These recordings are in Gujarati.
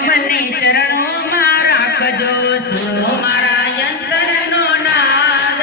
મને ચરણોમાં રાખજો સુણો મારા યંત્રનો નાદ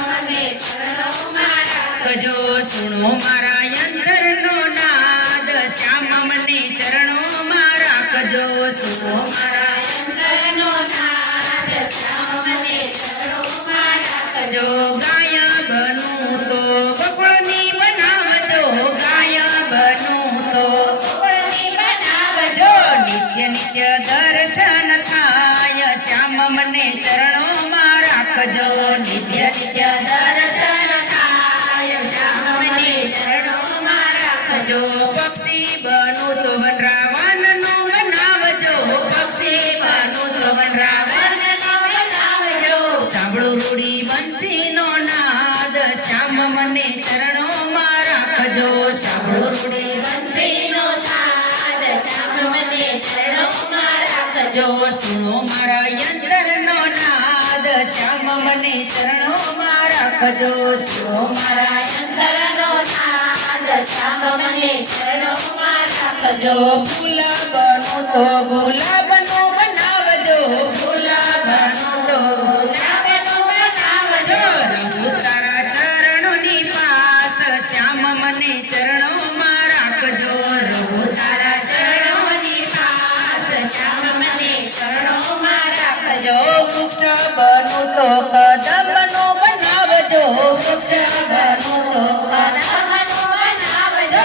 મને ચરણોમાં રાખજો સુણો મારા યંત્રનો નાદ શ્યામ મને ચરણોમાં રાખજો સુણો મારા યંત્રનો નાદ શ્યામ મને ચરણોમાં રાખજો ગાય બનું તો ગોકળની બનાવજો ગાય બનું તો ગોકળની બનાવજો નિત્ય નિત્ય દર્શન થાય શ્યામ મને ચરણોમાં રાખજો નિત્ય નિત્ય દર્શન થાય શ્યામ મને ચરણોમાં રાખજો પક્ષી બનું તો વનરાવનનો બનાવજો પક્ષી બનું તો વનરાવનનો બનાવજો સાંભળો રૂડી બંસીનો નાદ શ્યામ મને ચરણોમાં રાખજો સાંભળો રૂડી બંસીનો નાદ શ્યામ મને ચરણોમાં રાખજો સુણો મારા યંત્રનો નાદ શ્યામ મને ચરણોમાં રાખજો સુણો મારા યંત્રનો નાદ શ્યામ મને ચરણોમાં રાખજો ફૂલ બનું તો ગુલાબનો બનાવજો ગુલાબનો તો ગુલાબનો બનાવજો રહું તારા ચરણોની પાસ શ્યામ મને ચરણોમાં રાખજો રહું તારા ચરણોની પાસ શ્યામ મને ચરણોમાં રાખજો વૃક્ષ બનું તો કદમનો બનાવજો વૃક્ષ બનું તો કદમનો બનાવજો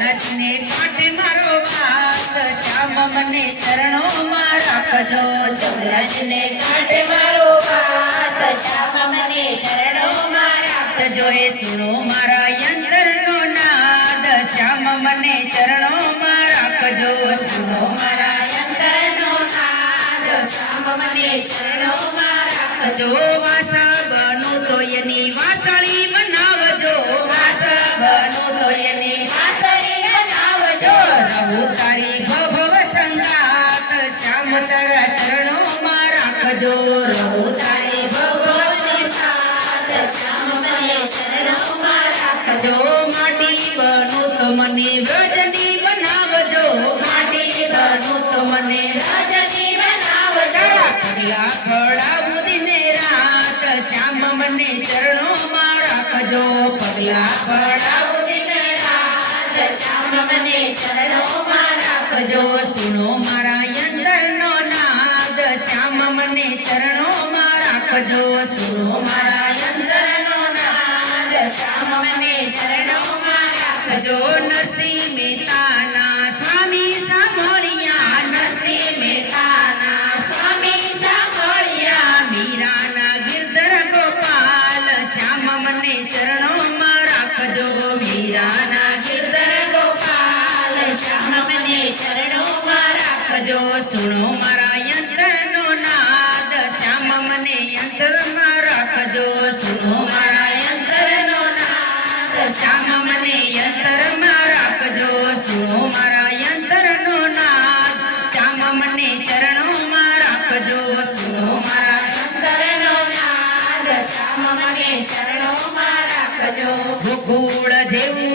નચને કાંઠે મારો વાસ શ્યામ મને ચરણોમાં રાખજો નચને કાંઠે મારો વાસ શ્યામ મને ચરણોમાં રાખજો એ સુણો મારા યંત્રનો નાદ શ્યામ મને ચરણોમાં રાખજો સુણો મારા યંત્રનો નાદ શ્યામ મને ચરણોમાં રાખજો વાસ બનું તો એની વાસળી બનાવજો વાસ બનું તો એની વાસળી બનાવજો રહું તારી ભવ સંગાત શ્યામ તારા ચરણોમાં રાખજો રહું તારી ભવ સંગાત શ્યામ મને ચરણોમાં રાખજો માટી બનું તો મને વ્રજની બનાવજો માટી બનું તો મને વ્રજની બનાવજો પગલા પડાવું દિને રાત શ્યામ મને ચરણોમાં રાખજો પગલા પડાવું દિને રાત શ્યામ મને ચરણોમાં રાખજો સુણો મારા યંત્રનો નાદ શ્યામ મને ચરણોમાં રાખજો સુણો મારા યંત્રનો નાદ શ્યામ મને ચરણોમાં રાખજો નરસિંહ મહેતાના સ્વામી સાંભળ્યા નરસિંહ મહેતાના સ્વામી સાંભળ્યા મીરાના ગિરધર ગોપાલ શ્યામ મને ચરણોમાં રાખજો મીરાના ગિરધર ગોપાલ શ્યામ મને ચરણોમાં રાખજો સુણો મારા યંત્રનો નાદ શ્યામ મને યંત્રમાં રાખજો સુણો મારા યંત્રનો નાદ શ્યામ મને યંત્રમાં રાખજો સુણો મારા યંત્રનો નાદ શ્યામ મને ચરણોમાં રાખજો સુણો મારા યંત્રનો નાદ શ્યામ મને ચરણોમાં રાખજો ગોકુળ જેવું